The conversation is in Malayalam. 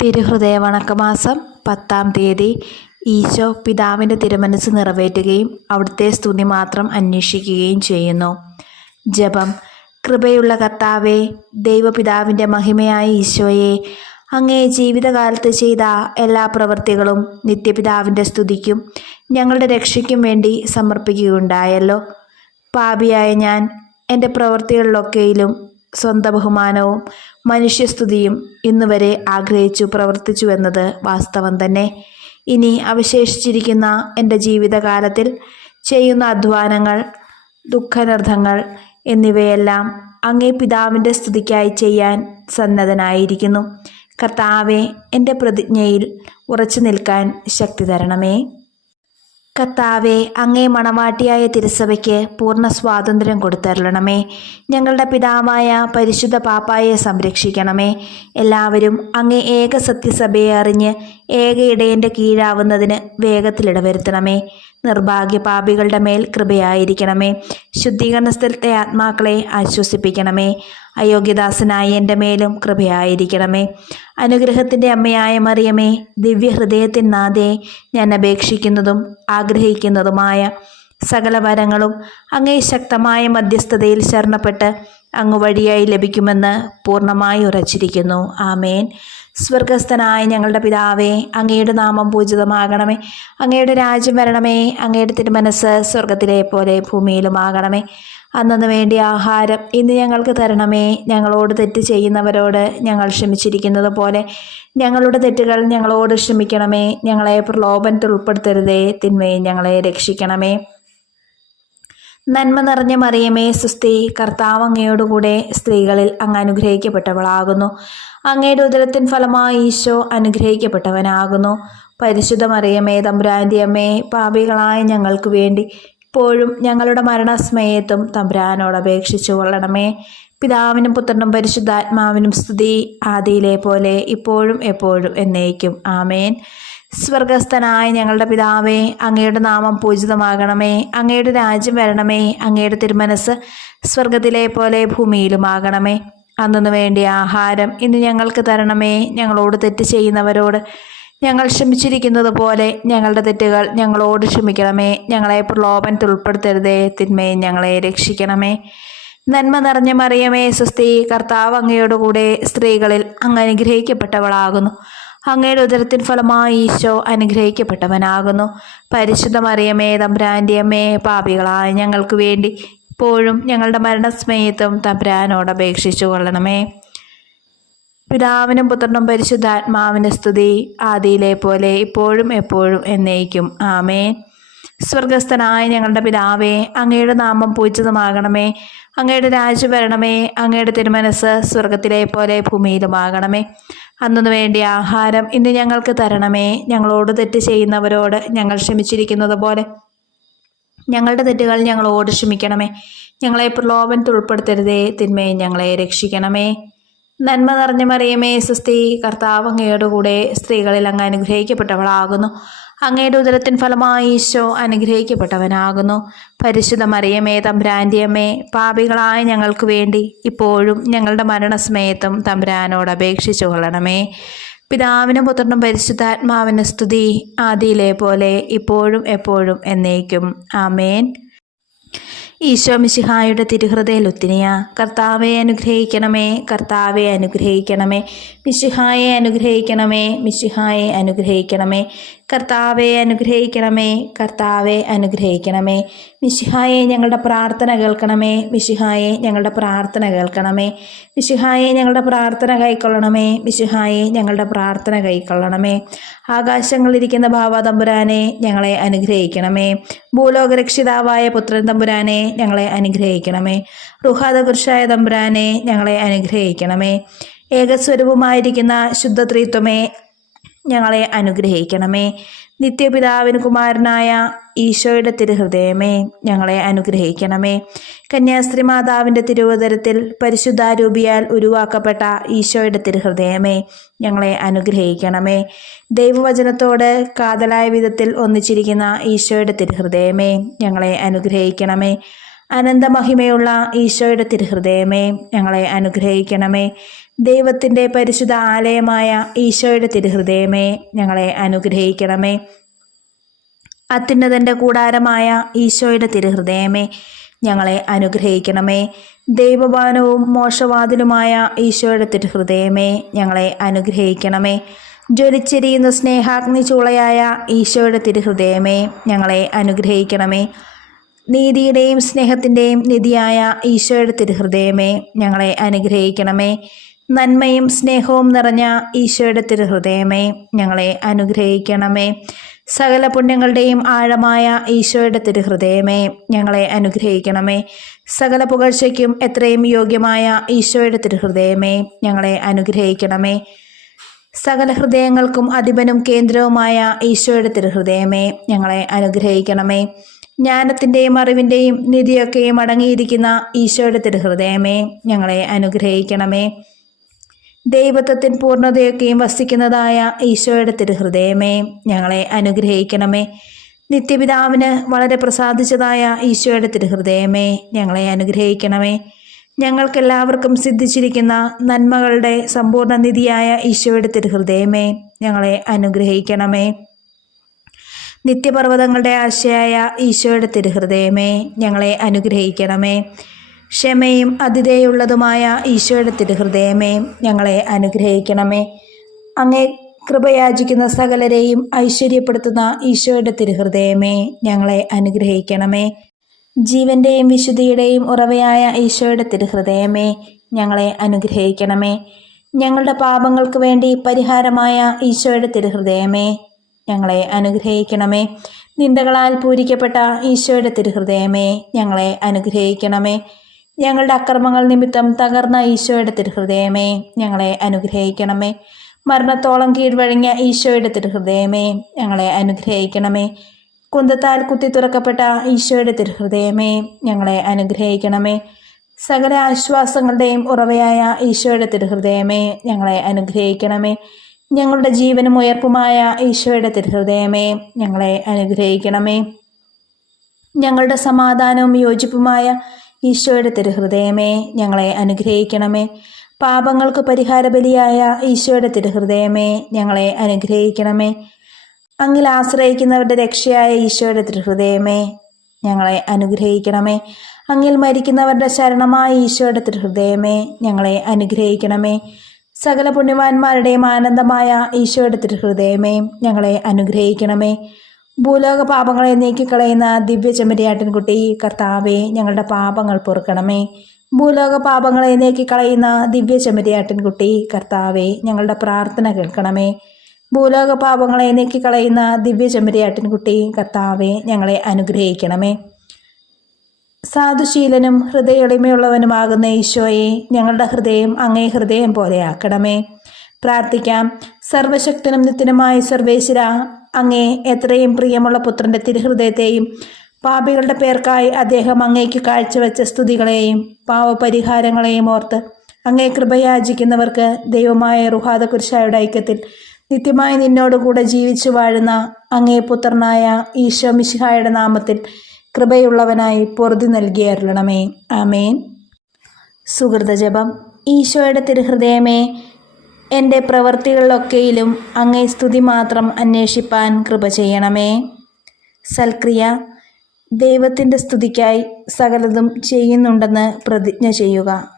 തിരുഹൃദയ വണക്കമാസം 10-ാം തീയതി ഈശോ പിതാവിൻ്റെ തിരുമനസ് നിറവേറ്റുകയും അവിടുത്തെ സ്തുതി മാത്രം അന്വേഷിക്കുകയും ചെയ്യുന്നു. ജപം. കൃപയുള്ള കർത്താവേ, ദൈവപിതാവിൻ്റെ മഹിമയായ ഈശോയെ, അങ്ങേ ജീവിതകാലത്ത് ചെയ്ത എല്ലാ പ്രവൃത്തികളും നിത്യപിതാവിൻ്റെ സ്തുതിക്കും ഞങ്ങളുടെ രക്ഷയ്ക്കും വേണ്ടി സമർപ്പിക്കുകയുണ്ടായല്ലോ. പാപിയായ ഞാൻ എൻ്റെ പ്രവൃത്തികളിലൊക്കെയിലും സ്വന്തം ബഹുമാനവും മനുഷ്യസ്തുതിയും ഇന്നുവരെ ആഗ്രഹിച്ചു പ്രവർത്തിച്ചുവെന്നത് വാസ്തവം തന്നെ. ഇനി അവശേഷിച്ചിരിക്കുന്ന എൻ്റെ ജീവിതകാലത്തിൽ ചെയ്യുന്ന അധ്വാനങ്ങൾ, ദുഃഖനർത്ഥങ്ങൾ എന്നിവയെല്ലാം അങ്ങേ പിതാവിൻ്റെ സ്തുതിക്കായി ചെയ്യാൻ സന്നദ്ധനായിരിക്കുന്നു. കർത്താവെ, എൻ്റെ പ്രതിജ്ഞയിൽ ഉറച്ചു നിൽക്കാൻ ശക്തി തരണമേ. കർത്താവെ, അങ്ങേ മണവാട്ടിയായ തിരുസഭയ്ക്ക് പൂർണ്ണ സ്വാതന്ത്ര്യം കൊടുത്തരുളണമേ. ഞങ്ങളുടെ പിതാവായ പരിശുദ്ധ പാപ്പായെ സംരക്ഷിക്കണമേ. എല്ലാവരും അങ്ങേ ഏക സത്യസഭയെ അറിഞ്ഞ് ഏക ഇടയൻ്റെ കീഴാവുന്നതിന് വേഗത്തിലിടവരുത്തണമേ. നിർഭാഗ്യ പാപികളുടെ മേൽ കൃപയായിരിക്കണമേ. ശുദ്ധീകരണ സ്ഥലത്തെ ആത്മാക്കളെ ആശ്വസിപ്പിക്കണമേ. അയോഗ്യദാസനായ എൻ്റെ മേലും കൃപയായിരിക്കണമേ. അനുഗ്രഹത്തിൻ്റെ അമ്മയായ മറിയമേ, ദിവ്യഹൃദയത്തിൻ നാഥേ, ഞാൻ അപേക്ഷിക്കുന്നതും ആഗ്രഹിക്കുന്നതുമായ സകല വരങ്ങളും അങ്ങേ ശക്തമായ മധ്യസ്ഥതയിൽ ശരണപ്പെട്ട് അങ്ങ് വഴിയായി ലഭിക്കുമെന്ന് പൂർണ്ണമായി ഉറച്ചിരിക്കുന്നു. ആമേൻ. സ്വർഗസ്ഥനായ ഞങ്ങളുടെ പിതാവേ, അങ്ങയുടെ നാമം പൂജിതമാകണമേ. അങ്ങയുടെ രാജ്യം വരണമേ. അങ്ങയുടെ തിരുമനസ് സ്വർഗത്തിലെ പോലെ ഭൂമിയിലുമാകണമേ. അന്നു വേണ്ടിയ ആഹാരം ഇന്ന് ഞങ്ങൾക്ക് തരണമേ. ഞങ്ങളോട് തെറ്റ് ചെയ്യുന്നവരോട് ഞങ്ങൾ ക്ഷമിച്ചിരിക്കുന്നത് പോലെ ഞങ്ങളുടെ തെറ്റുകൾ ഞങ്ങളോട് ക്ഷമിക്കണമേ. ഞങ്ങളെ പ്രലോഭനത്തിൽ ഉൾപ്പെടുത്തരുതേ, തിന്മയെ ഞങ്ങളെ രക്ഷിക്കണമേ. നന്മ നിറഞ്ഞ മറിയമേ, സുസ്തി, കർത്താവ് അങ്ങയോടുകൂടെ സ്ത്രീകളിൽ അങ്ങ് അനുഗ്രഹിക്കപ്പെട്ടവളാകുന്നു. അങ്ങയുടെ ഉദരത്തിൻ ഫലമായി ഈശോ അനുഗ്രഹിക്കപ്പെട്ടവനാകുന്നു. പരിശുദ്ധ മറിയമേ, തമ്പുരാൻ്റെ അമ്മേ, പാപികളായ ഞങ്ങൾക്ക് വേണ്ടി ഇപ്പോഴും ഞങ്ങളുടെ മരണസമയത്തും തമ്പുരാനോട് അപേക്ഷിച്ചു കൊള്ളണമേ. പിതാവിനും പുത്രനും പരിശുദ്ധാത്മാവിനും സ്തുതി, ആദിയിലെ പോലെ ഇപ്പോഴും എപ്പോഴും എന്നേക്കും. ആമേൻ. സ്വർഗസ്ഥനായ ഞങ്ങളുടെ പിതാവേ, അങ്ങയുടെ നാമം പൂജിതമാകണമേ. അങ്ങയുടെ രാജ്യം വരണമേ. അങ്ങയുടെ തിരുമനസ് സ്വർഗത്തിലെ പോലെ ഭൂമിയിലുമാകണമേ. അന്നു വേണ്ടിയ ആഹാരം ഇന്ന് ഞങ്ങൾക്ക് തരണമേ. ഞങ്ങളോട് തെറ്റ് ചെയ്യുന്നവരോട് ഞങ്ങൾ ക്ഷമിച്ചിരിക്കുന്നത് പോലെ ഞങ്ങളുടെ തെറ്റുകൾ ഞങ്ങളോട് ക്ഷമിക്കണമേ. ഞങ്ങളെ പ്രലോഭനത്തിൽ ഉൾപ്പെടുത്തരുതേ, തിന്മയെ ഞങ്ങളെ രക്ഷിക്കണമേ. നന്മ നിറഞ്ഞ മറിയമേ, സുസ്തി, കർത്താവ് അങ്ങയോടുകൂടെ സ്ത്രീകളിൽ അങ്ങ് അനുഗ്രഹിക്കപ്പെട്ടവളാകുന്നു. അങ്ങയുടെ ഉദരത്തിൻ ഫലമായി ഈശോ അനുഗ്രഹിക്കപ്പെട്ടവനാകുന്നു. പരിശുദ്ധ മറിയമേ, തമ്പുരാൻ്റെ അമ്മേ, പാപികളായ ഞങ്ങൾക്ക് വേണ്ടി ഇപ്പോഴും ഞങ്ങളുടെ മരണസമയത്തും തമ്പുരാനോട് അപേക്ഷിച്ചു കൊള്ളണമേ. പിതാവിനും പുത്രനും പരിശുദ്ധാത്മാവിന് സ്തുതി, ആദിയിലെ പോലെ ഇപ്പോഴും എപ്പോഴും എന്നേക്കും. ആമേൻ. സ്വർഗസ്ഥനായ ഞങ്ങളുടെ പിതാവേ, അങ്ങയുടെ നാമം പൂജിതമാകണമേ. അങ്ങയുടെ രാജ്യം വരണമേ. അങ്ങയുടെ തിരുമനസ് സ്വർഗത്തിലെ പോലെ ഭൂമിയിലുമാകണമേ. അന്നു വേണ്ടിയ ആഹാരം ഇന്ന് ഞങ്ങൾക്ക് തരണമേ. ഞങ്ങളോട് തെറ്റ് ചെയ്യുന്നവരോട് ഞങ്ങൾ ക്ഷമിച്ചിരിക്കുന്നത് പോലെ ഞങ്ങളുടെ തെറ്റുകൾ ഞങ്ങളോട് ക്ഷമിക്കണമേ. ഞങ്ങളെ പ്രലോഭനത്തിൽ ഉൾപ്പെടുത്തരുതേ, തിന്മയെ ഞങ്ങളെ രക്ഷിക്കണമേ. നന്മ നിറഞ്ഞ മറിയമേ, സുസ്തി, കർത്താവ് അങ്ങയോടുകൂടെ സ്ത്രീകളിൽ അങ്ങ് അനുഗ്രഹിക്കപ്പെട്ടവളാകുന്നു. അങ്ങയുടെ ഉദരത്തിൻ ഫലമായി ഈശോ അനുഗ്രഹിക്കപ്പെട്ടവനാകുന്നു. പരിശുദ്ധ മറിയമേ, തമ്പുരാൻ്റെ അമ്മേ, പാപികളായ ഞങ്ങൾക്ക് വേണ്ടി ഇപ്പോഴും ഞങ്ങളുടെ മരണസമയത്തും തമ്പുരാനോട് അപേക്ഷിച്ചു കൊള്ളണമേ. പിതാവിനും പുത്രനും പരിശുദ്ധാത്മാവിന് സ്തുതി, ആദിയിലെ പോലെ ഇപ്പോഴും എപ്പോഴും എന്നേക്കും. ആമേൻ. ഈശോ മിശിഹായുടെ തിരുഹൃദയ ലുത്തിനിയ. കർത്താവെ അനുഗ്രഹിക്കണമേ. കർത്താവെ അനുഗ്രഹിക്കണമേ. മിശിഹായെ അനുഗ്രഹിക്കണമേ. മിശിഹായെ അനുഗ്രഹിക്കണമേ. കർത്താവെ അനുഗ്രഹിക്കണമേ. കർത്താവെ അനുഗ്രഹിക്കണമേ. മിശിഹായെ ഞങ്ങളുടെ പ്രാർത്ഥന കേൾക്കണമേ. മിശിഹായെ ഞങ്ങളുടെ പ്രാർത്ഥന കേൾക്കണമേ. മിശിഹായെ ഞങ്ങളുടെ പ്രാർത്ഥന കൈക്കൊള്ളണമേ. മിശിഹായെ ഞങ്ങളുടെ പ്രാർത്ഥന കൈക്കൊള്ളണമേ. ആകാശങ്ങളിലിരിക്കുന്ന ബാവ തമ്പുരാനെ, ഞങ്ങളെ അനുഗ്രഹിക്കണമേ. ഭൂലോകരക്ഷിതാവായ പുത്രൻ തമ്പുരാനെ, ഞങ്ങളെ അനുഗ്രഹിക്കണമേ. റുഹാദകുർഷായ തമ്പുരാനെ, ഞങ്ങളെ അനുഗ്രഹിക്കണമേ. ഏകസ്വരൂപമായിരിക്കുന്ന ശുദ്ധത്രിത്വമേ, ഞങ്ങളെ അനുഗ്രഹിക്കണമേ. നിത്യപിതാവിന് കുമാരനായ ഈശോയുടെ തിരുഹൃദയമേ, ഞങ്ങളെ അനുഗ്രഹിക്കണമേ. കന്യാസ്ത്രീ മാതാവിൻ്റെ തിരുവുദരത്തിൽ പരിശുദ്ധാരൂപിയാൽ ഉരുവാക്കപ്പെട്ട ഈശോയുടെ തിരുഹൃദയമേ, ഞങ്ങളെ അനുഗ്രഹിക്കണമേ. ദൈവവചനത്തോട് കാതലായ വിധത്തിൽ ഒന്നിച്ചിരിക്കുന്ന ഈശോയുടെ തിരുഹൃദയമേ, ഞങ്ങളെ അനുഗ്രഹിക്കണമേ. അനന്തമഹിമയുള്ള ഈശോയുടെ തിരുഹൃദയമേ, ഞങ്ങളെ അനുഗ്രഹിക്കണമേ. ദൈവത്തിൻ്റെ പരിശുദ്ധ ആലയമായ ഈശോയുടെ തിരുഹൃദയമേ, ഞങ്ങളെ അനുഗ്രഹിക്കണമേ. അത്യുന്നതൻ്റെ കൂടാരമായ ഈശോയുടെ തിരുഹൃദയമേ, ഞങ്ങളെ അനുഗ്രഹിക്കണമേ. ദൈവഭവനവും മോക്ഷവാതിലുമായ ഈശോയുടെ തിരുഹൃദയമേ, ഞങ്ങളെ അനുഗ്രഹിക്കണമേ. ജ്വലിച്ചെരിയുന്ന സ്നേഹാഗ്നി ചൂളയായ ഈശോയുടെ തിരുഹൃദയമേ, ഞങ്ങളെ അനുഗ്രഹിക്കണമേ. നീതിയുടെയും സ്നേഹത്തിൻ്റെയും നിധിയായ ഈശോയുടെ തിരുഹൃദയമേ, ഞങ്ങളെ അനുഗ്രഹിക്കണമേ. നന്മയും സ്നേഹവും നിറഞ്ഞ ഈശോയുടെ തിരുഹൃദയമേ, ഞങ്ങളെ അനുഗ്രഹിക്കണമേ. സകല പുണ്യങ്ങളുടെയും ആഴമായ ഈശോയുടെ തിരുഹൃദയമേ, ഞങ്ങളെ അനുഗ്രഹിക്കണമേ. സകല പുകഴ്ചയ്ക്കും എത്രയും യോഗ്യമായ ഈശോയുടെ തിരുഹൃദയമേ, ഞങ്ങളെ അനുഗ്രഹിക്കണമേ. സകല ഹൃദയങ്ങൾക്കും അധിപനും കേന്ദ്രവുമായ ഈശോയുടെ തിരുഹൃദയമേ, ഞങ്ങളെ അനുഗ്രഹിക്കണമേ. ജ്ഞാനത്തിൻ്റെയും അറിവിൻ്റെയും നിധിയൊക്കെയും അടങ്ങിയിരിക്കുന്ന ഈശോയുടെ തിരുഹൃദയമേ, ഞങ്ങളെ അനുഗ്രഹിക്കണമേ. ദൈവത്വത്തിൻ പൂർണ്ണതയൊക്കെയും വസിക്കുന്നതായ ഈശോയുടെ തിരുഹൃദയമേ, ഞങ്ങളെ അനുഗ്രഹിക്കണമേ. നിത്യപിതാവിന് വളരെ പ്രസാദിച്ചതായ ഈശോയുടെ തിരുഹൃദയമേ, ഞങ്ങളെ അനുഗ്രഹിക്കണമേ. ഞങ്ങൾക്കെല്ലാവർക്കും സിദ്ധിച്ചിരിക്കുന്ന നന്മകളുടെ സമ്പൂർണ്ണ നിധിയായ ഈശോയുടെ തിരുഹൃദയമേ, ഞങ്ങളെ അനുഗ്രഹിക്കണമേ. നിത്യപർവ്വതങ്ങളുടെ ആശയായ ഈശോയുടെ തിരുഹൃദയമേ, ഞങ്ങളെ അനുഗ്രഹിക്കണമേ. ക്ഷമയും അതിഥേയുള്ളതുമായ ഈശോയുടെ തിരുഹൃദയമേ, ഞങ്ങളെ അനുഗ്രഹിക്കണമേ. അങ്ങേ കൃപയാചിക്കുന്ന സകലരെയും ഐശ്വര്യപ്പെടുത്തുന്ന ഈശോയുടെ തിരുഹൃദയമേ, ഞങ്ങളെ അനുഗ്രഹിക്കണമേ. ജീവന്റെയും വിശുദ്ധിയുടെയും ഉറവയായ ഈശോയുടെ തിരുഹൃദയമേ, ഞങ്ങളെ അനുഗ്രഹിക്കണമേ. ഞങ്ങളുടെ പാപങ്ങൾക്ക് വേണ്ടി പരിഹാരമായ ഈശോയുടെ തിരുഹൃദയമേ, ഞങ്ങളെ അനുഗ്രഹിക്കണമേ. നിന്ദകളാൽ പൂരിക്കപ്പെട്ട ഈശോയുടെ തിരുഹൃദയമേ, ഞങ്ങളെ അനുഗ്രഹിക്കണമേ. ഞങ്ങളുടെ അക്രമങ്ങൾ നിമിത്തം തകർന്ന ഈശോയുടെ തിരുഹൃദയമേ, ഞങ്ങളെ അനുഗ്രഹിക്കണമേ. മരണത്തോളം കീഴ്വഴങ്ങിയ ഈശോയുടെ തിരുഹൃദയമേ, ഞങ്ങളെ അനുഗ്രഹിക്കണമേ. കുന്തത്താൽ കുത്തി തുറക്കപ്പെട്ട ഈശോയുടെ തിരുഹൃദയമേ, ഞങ്ങളെ അനുഗ്രഹിക്കണമേ. സകല ആശ്വാസങ്ങളുടെയും ഉറവയായ ഈശോയുടെ തിരുഹൃദയമേ, ഞങ്ങളെ അനുഗ്രഹിക്കണമേ. ഞങ്ങളുടെ ജീവനും ഉയർപ്പുമായ ഈശോയുടെ തിരുഹൃദയമേ, ഞങ്ങളെ അനുഗ്രഹിക്കണമേ. ഞങ്ങളുടെ സമാധാനവും യോജിപ്പുമായ ഈശോയുടെ തിരുഹൃദയമേ, ഞങ്ങളെ അനുഗ്രഹിക്കണമേ. പാപങ്ങൾക്ക് പരിഹാരബലിയായ ഈശോയുടെ തിരുഹൃദയമേ, ഞങ്ങളെ അനുഗ്രഹിക്കണമേ. അങ്ങിൽ ആശ്രയിക്കുന്നവരുടെ രക്ഷയായ ഈശോയുടെ തിരുഹൃദയമേ, ഞങ്ങളെ അനുഗ്രഹിക്കണമേ. അങ്ങിൽ മരിക്കുന്നവരുടെ ശരണമായ ഈശോയുടെ തിരുഹൃദയമേ, ഞങ്ങളെ അനുഗ്രഹിക്കണമേ. സകല പുണ്യവാന്മാരുടെയും ആനന്ദമായ ഈശോയുടെ തിരുഹൃദയമേ, ഞങ്ങളെ അനുഗ്രഹിക്കണമേ. ഭൂലോക പാപങ്ങളെ നീക്കിക്കളയുന്ന ദിവ്യ ചെമ്മരിയാട്ടിൻകുട്ടി, കർത്താവേ, ഞങ്ങളുടെ പാപങ്ങൾ പൊറുക്കണമേ. ഭൂലോക പാപങ്ങളെ നീക്കിക്കളയുന്ന ദിവ്യ ചെമ്മരിയാട്ടിൻകുട്ടി, കർത്താവേ, ഞങ്ങളുടെ പ്രാർത്ഥന കേൾക്കണമേ. ഭൂലോക പാപങ്ങളെ നീക്കിക്കളയുന്ന ദിവ്യ ചെമ്മരിയാട്ടിൻകുട്ടി, കർത്താവേ, ഞങ്ങളെ അനുഗ്രഹിക്കണമേ. സാധുശീലനും ഹൃദയൊളിമയുള്ളവനുമാകുന്ന ഈശോയെ, ഞങ്ങളുടെ ഹൃദയം അങ്ങേ ഹൃദയം പോലെയാക്കണമേ. പ്രാർത്ഥിക്കാം. സർവശക്തനും നിത്യനുമായ സർവേശ്വര, അങ്ങേ എത്രയും പ്രിയമുള്ള പുത്രൻ്റെ തിരുഹൃദയത്തെയും പാപികളുടെ പേർക്കായി അദ്ദേഹം അങ്ങേക്ക് കാഴ്ചവെച്ച സ്തുതികളെയും പാവപരിഹാരങ്ങളെയും ഓർത്ത് അങ്ങേ കൃപയാചിക്കുന്നവർക്ക് ദൈവമായ റുഹാദ കുരിശായുടെ ഐക്യത്തിൽ നിത്യമായി നിന്നോടുകൂടെ ജീവിച്ചു വാഴുന്ന അങ്ങേ പുത്രനായ ഈശോ മിശിഹായുടെ നാമത്തിൽ കൃപയുള്ളവനായി പൊറുതി നൽകി അരുളണമേ. ആമേൻ. സുഹൃതജപം. ഈശോയുടെ തിരുഹൃദയമേ, എൻ്റെ പ്രവൃത്തികളിലൊക്കെയിലും അങ്ങേ സ്തുതി മാത്രം അന്വേഷിപ്പാൻ കൃപ ചെയ്യണമേ. സൽക്രിയ. ദൈവത്തിൻ്റെ സ്തുതിക്കായി സകലതും ചെയ്യുന്നുണ്ടെന്ന് പ്രതിജ്ഞ ചെയ്യുക.